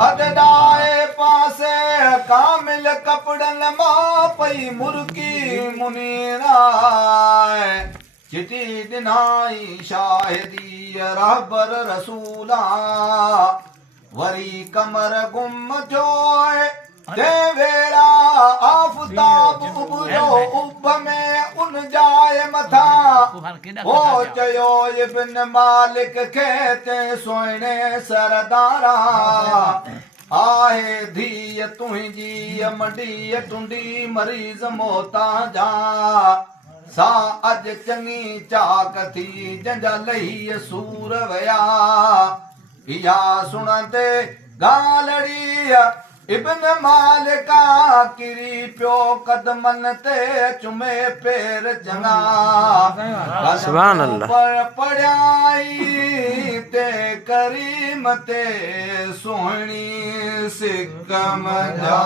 अदाए पासे कामिल कपड़न मां पई मुर्गी मुनीराए चिटी दिनाई शाहिदी रहबर रसूला वरी कमर गुम जोए ते वेरा आफताब उबरो उब में उन जाए मथा ओ चयो इब्न मालिक खेते सोने सरदारा आहे धीअ तुंहिंजी मडी टुंडी मरीज़ मोता जा सा अज चङी चाक थी जंहिंजा लही सूर वया इहा सुणंदे गालड़ी इब्न मालिका किरी पियो कदमन ते चुमे पेर चङा सुभान अल्लाह पढ़ाई ते करीम ते सोहणी सिकम जा